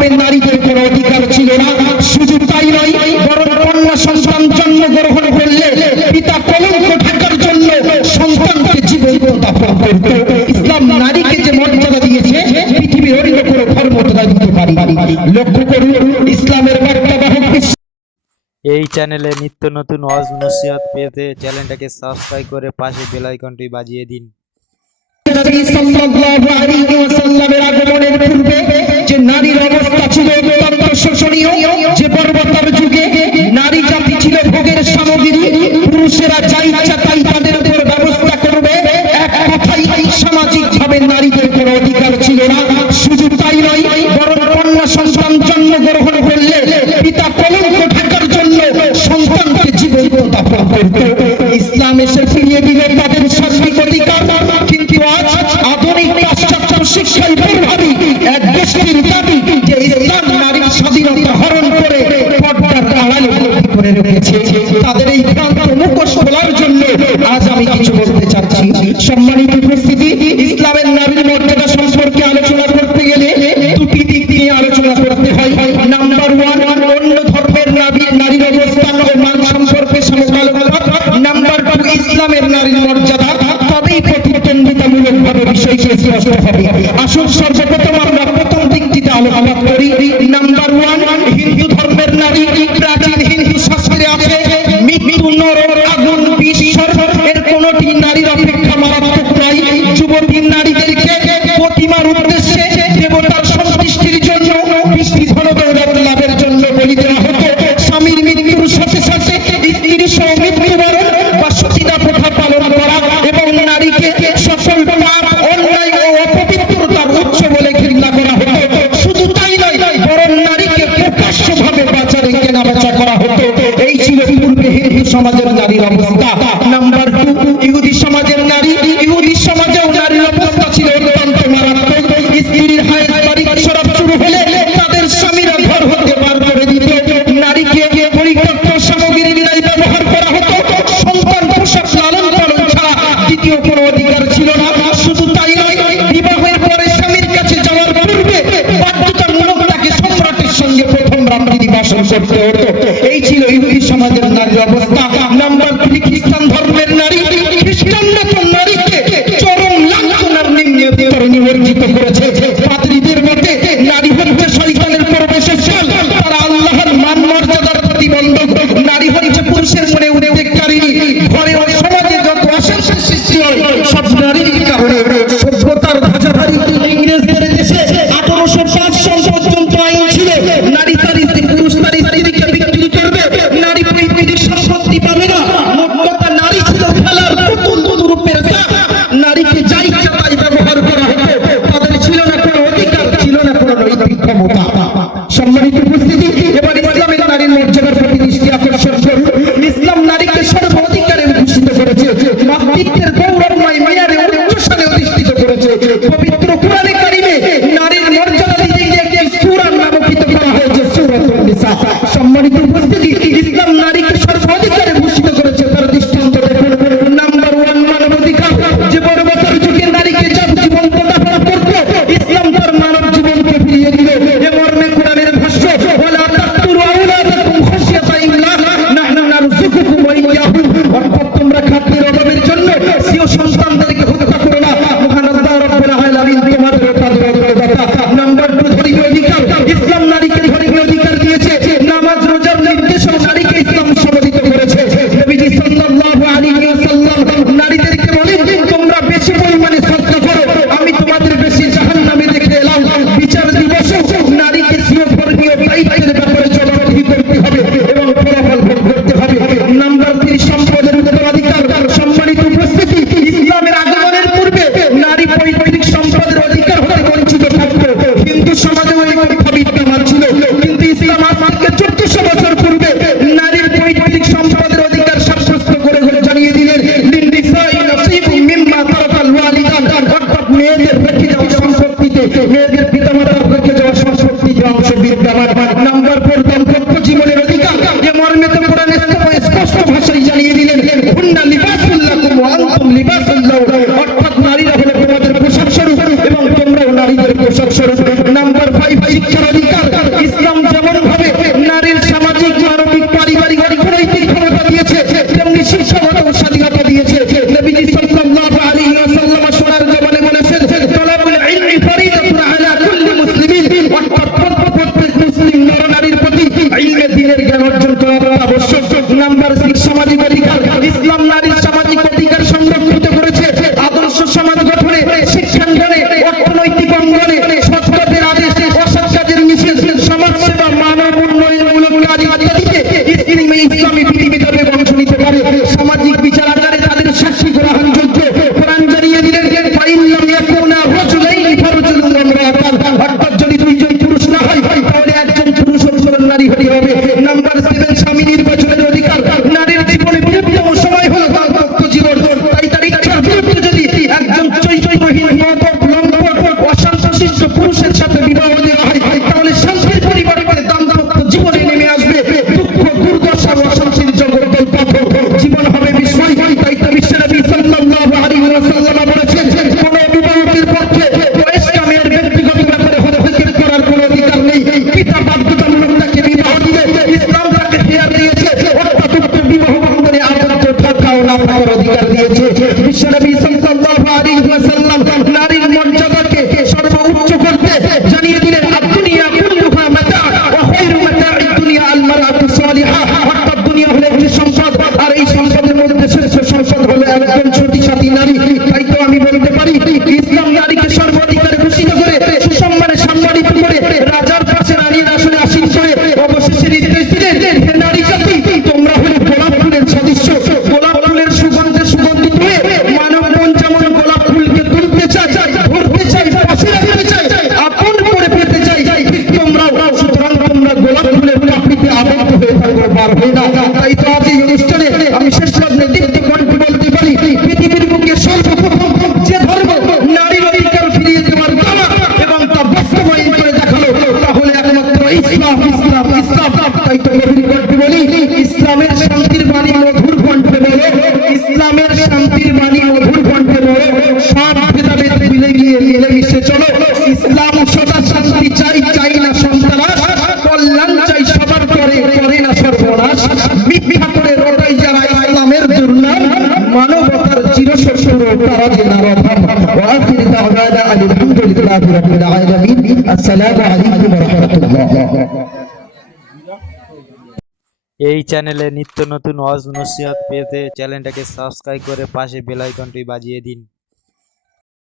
ভাবে নারীদের কোনো অধিকার ছিল না। শুধু তাই নয়, বরং কন্যা সন্তান জন্মগ্রহণ করলে পিতা কলঙ্ক ঢাকার জন্য সন্তানকে জীবন্ত দাফন করত। ইসলাম নারীকে যে মর্যাদা দিয়েছে পৃথিবীর অন্য কোনো ধর্ম তা দিতে পারে। লক্ষ্য করুন, ইসলামের বার্তাবাহক এই চ্যানেলে নিত্য নতুন ওয়াজ নসিহত পেতে চ্যানেলটাকে সাবস্ক্রাইব করে পাশে বেল আইকনটি বাজিয়ে দিন। সাল্লাল্লাহু আলাইহি ওয়াসাল্লামের আগমনের পূর্বে যে নারীর অবস্থা ছিল অত্যন্ত শোচনীয়, যে পরবর্তী যুগে নারী জাতি ছিল ভোগের সামগ্রী, পুরুষেরা যা ইচ্ছা তাই তাদের উপর ব্যবস্থা করবে। এক কথাই সামাজিকভাবে নারীদের কোনো অধিকার ছিল না। শুধু তাই নয়, বরং কন্যা সন্তান জন্মগ্রহণ করলে পিতা কলঙ্ক ঢাকার জন্য সন্তানকে জীবন্ত দাফন করত। ইসলাম এসে ফিরিয়ে দিল তাদের সার্বিক অধিকার। কিন্তু আজ আধুনিক পাশ্চাত্য শিক্ষায় প্রভাবী এক গোষ্ঠীর দাবি যে ইসলাম নারীর স্বাধীনতা হরণ করে পর্দার আড়ালে করে রেখেছে। তাদের এই ভ্রান্ত মুখোশ খোলার জন্য আজ আমি কিছু বলতে চাচ্ছি। সম্মানিত উপস্থিতি, ইসলামের নারীর মর্যাদা সম্পর্কে আলোচনা করতে গেলে দুটি দিক নিয়ে আলোচনা করতে হয়। নাম্বার ওয়ান, অন্য ধর্মের নারীর অবস্থান ও মান সম্পর্কে সমকালীনতা। নাম্বার টু, ইসলামের নারীর মর্যাদা। তবেই প্রতিদ্বন্দ্বিতামূলক ভাবে বিষয়টি স্পষ্ট হবে। আসুন সর্বপ্রথম আমরা প্রথম দিকটিতে আলোকপাত করি। নাম্বার ওয়ান, হিন্দু ধর্মের নারী। প্রাচীন হিন্দু শাস্ত্রে আছে মৃত্যু, নরক, আগুন, বিষ, সর্প, এর কোনটি নারীর অপেক্ষা মারাত্মক নয়। যুবতী নারীদেরকে প্রতিমার উদ্দেশ্যে, দেবতার সন্তুষ্টির জন্য, বৃষ্টি ধনদৌলত লাভের জন্য বলি দেওয়া হতো। স্বামীর মৃত্যুর সাথে সাথে স্ত্রীর সহ মৃত্যুবরণ বা সতীদাহ প্রথা পালন করা এবং নারীকে সকল পাপ, অন্যায় ও অপবিত্রতার উৎস বলে ঘৃণা করা হতো। শুধু তাই নয়, বরং নারীকে প্রকাশ্যভাবে বাজারে কেনাবেচা করা হতো। এই ছিল পূর্বে হিন্দু সমাজের নারীর অবস্থা। নাম্বার টু, ইহুদি সমাজের নারী। ইহুদি সমাজেও নারীর অবস্থা ছিল অত্যন্ত মারাত্মক। স্ত্রীর হায়েস বাড়ি শরাব শুরু হলে তাদের স্বামীরা ঘর হতে বার করে দিত। নারীকে পরিত্যক্ত সামগ্রীর ন্যায় ব্যবহার করা হতো। সন্তান পোষাক লালন পালন ছাড়া দ্বিতীয় কোনো অধিকার ছিল না। শুধু তাই নয়, বিবাহের পরে স্বামীর কাছে যাওয়ার পূর্বে বাধ্যতামূলক তাকে সম্রাটের সঙ্গে প্রথম রাত্রি নিবাসন করতে হতো। এই ছিল ইহুদি সমাজের নারীর অবস্থা। নাম্বার থ্রি, খ্রিস্টান ধর্মের নারী। খ্রিস্টানরা তো নারীকে চরম লাঞ্ছনার নিম্নে স্তরে নিমজ্জিত করেছে। পাদ্রীদের মতে নারী হচ্ছে শয়তানের প্রবেশের স্থল, তারা আল্লাহর মান মর্যাদার প্রতিবন্ধক। নারী হচ্ছে পুরুষের মনে উদ্বেগকারিণী। ঘরে ও সমাজে যত অশান্তির সৃষ্টি হয় সব নারীর কারণে। সভ্যতার ধ্বজাধারী ইংরেজদের দেশে 1805 সাল পর্যন্ত আইন ছিল নারী তার স্ত্রী, পুরুষ তার স্ত্রীকে বিক্রি করবে, নারী পৈতৃক সম্পত্তি পাবে না। মোট কথা, নারী ছিল খেলার পুতুল, রূপের দাস। নারীকে যা ইচ্ছা তাই ব্যবহার করা হতো। তাদের ছিল না কোনো অধিকার, ছিল না কোনো নৈতিক ক্ষমতা। সম্মানিত উপস্থিতি, এবার ইসলামের নারীর মর্যাদার প্রতি দৃষ্টি আকর্ষণ করুন। ইসলাম নারীকে সর্ব অধিকারে ভূষিত করেছে, মাতৃত্বের গৌরবময় মেয়ারে উচ্চস্থানে অধিষ্ঠিত করেছে। পবিত্র কুরআনে কারিমে নারীর মর্যাদা দিতে গিয়ে একটি সূরা নামকৃত করা হয়েছে, সূরাতুন নিসা। সম্মানিত উপস্থিতি, ইসলাম নারীকে সর্ব অধিকারে ভূষিত করেছে। তার দৃষ্টান্ত দেখুন। নাম্বার ওয়ান, মানবাধিকার। যে পরবর্তী যুগে নারীকে জীবন্ত দাফন করত, ইসলাম তার মানব জীবনকে ফিরিয়ে দিল। এ মর্মে কুরআনের ভাষ্য ইসলাম যেমন ভাবে নারীর সামাজিক মানবিক পারিবারিক অর্থনৈতিক ক্ষমতা দিয়েছে তেমনি শিক্ষাগত স্বাধীনতা দিয়েছে। নবীজি সাল্লাল্লাহু আলাইহি ওয়াসাল্লাম সোনার জবানে বলেছেন তলাবুল ইলমি ফরিদাতুন আলা কুল্লি মুসলিমিন, অর্থাৎ প্রত্যেক মুসলিম নরনারীর প্রতি ইলমে দ্বীনের জ্ঞান অর্জন করা আবশ্যক। নাম্বার 6 সামাজিক অধিকার। ইসলাম নারীর সামাজিক অধিকার সংরক্ষিত করেছে। আদর্শ সমাজ গঠনে, শিক্ষাঙ্গনে, অর্থনৈতিক অঙ্গনে সৎ কাজের আদেশ, অসৎ কাজের নিষেধ, সমাজ সেবা, মানব উন্নয়নমূলক কাজ ইত্যাদিতে ইসলামী বিধিবিধানে অংশ নিতে পারে। সামাজিক বিচার আচারে তাদের সাক্ষী গ্রহণযোগ্য। কোরআন জানিয়ে দিলেন ফাইল্লাম ইয়াকুনা রাজুলাইনি ফারজুলুন ওয়া ইমরাআতান, অর্থাৎ যদি দুইজন পুরুষ না হয় তাহলে একজন পুরুষ ও একজন নারী হতে হবে। নাম্বার 7 স্বামী নির্বাচনের অধিকার। নারীর জীবনে বৃহত্তম সময় হলো দাম্পত্য জীবন। তাই তার ইচ্ছার বিরুদ্ধে যদি একজন চৈতন্যহীন মদ্যপ লম্পট অশান্তশিষ্ট পুরুষের সাথে বিবাহ দেওয়া হয় তাহলে শান্তির পরিবারে দাম্পত্য জীবনে নেমে আসবে দুঃখ, দুর্দশা ও অশান্তির জগৎ পাথর, জীবন হবে বিস্ময়। তাই তো বিশ্বনবী সাল্লাল্লাহু আলাইহি ওয়াসাল্লাম বলেছেন কোন অভিভাবকের পক্ষে বয়স্কা মেয়ের ব্যক্তিগত ব্যাপারে হস্তক্ষেপ করার কোনো অধিকার নেই। পিতা বাধ্যতামূলক তাকে বিবাহ দিলে ইসলাম তাকে খেয়াল দিয়েছে, অর্থাৎ উক্ত বিবাহ বন্ধনে আবদ্ধ থাকা ও না থাকার অধিকার দিয়েছে। বিশ্বনবী সাল্লাল্লাহু আলাইহি ওয়াসাল্লাম নারীর মর্যাদাকে সর্বোচ্চ করতে জানিয়ে দিলেন আদ-দুনিয়া কুল্লুহা মাতা ওয়া খায়রু মাতা'আদ দুনিয়া আল মারআতু সালিহা, অর্থাৎ দুনিয়া হলো একটি সম্পদ আর এই সম্পদের মধ্যে শ্রেষ্ঠ সম্পদ হলো একজন সতী সাথী নারী। তাই তো আমি বলতে পারি ইসলাম নারীকে সর্বাধিকারে ভূষিত করে সুসম্মানে সম্মানিত করে রাজার পাশে নারীর আসনে আসীন করে অবশেষে নির্দেশ দিলেন হে নারী জাতি তোমরা হলে গোলাপ ফুলের সদৃশ্য। গোলাপ ফুলের সুগন্ধে সুগন্ধিত হয়ে মানব মন যেমন গোলাপ ফুলকে তুলতে চায়, ধরতে চায়, পাশে রাখতে চায়, আপন করে পেতে চায়, ঠিক তোমরাও। সুতরাং তোমরা গোলাপ ফুলের পাপড়িতে আবদ্ধ হয়ে থাকো, বার হয়ে না। তাই তো আজ এই অনুষ্ঠানে আমি শেষ লগ্নে দীপ্ত কণ্ঠে বলতে পারি পৃথিবীর বুকে সর্বপ্রথম যে ধর্ম নারীর অধিকার ফিরিয়ে দেওয়ার দাওয়া এবং তা বাস্তবায়ন করে দেখালো তাহলে একমাত্র ইসলাম, ইসলাম, ইসলাম। তাই তো গভীর কণ্ঠে বলি ইসলামের শান্তির বাণী মধুর কণ্ঠে বলো, ইসলামের শান্তির বাণী মধুর কণ্ঠে বলো, সব ভেদাভেদ মিলে গিয়ে মিলেমিশে চলো। ইসলাম সদা শান্তি চাই, চাই না সন্ত্রাস, কল্যাণ চাই সবার করে, করে না সর্বনাশ। মিথ্যা করে রটাই যারা ইসলামের দুর্নাম, মানবতার চিরশত্রু তারা যে নরধাম। ওয়া আখির দাওয়ানা আলহামদুলিল্লাহি রাব্বিল আলামিন। আসসালামু আলাইকুম ওয়া রাহমাতুল্লাহ। এই চ্যানেলে নিত্য নতুন ওয়াজ নসিহত পেতে চ্যানেলটাকে সাবস্ক্রাইব করে পাশে বেল আইকনটি বাজিয়ে দিন।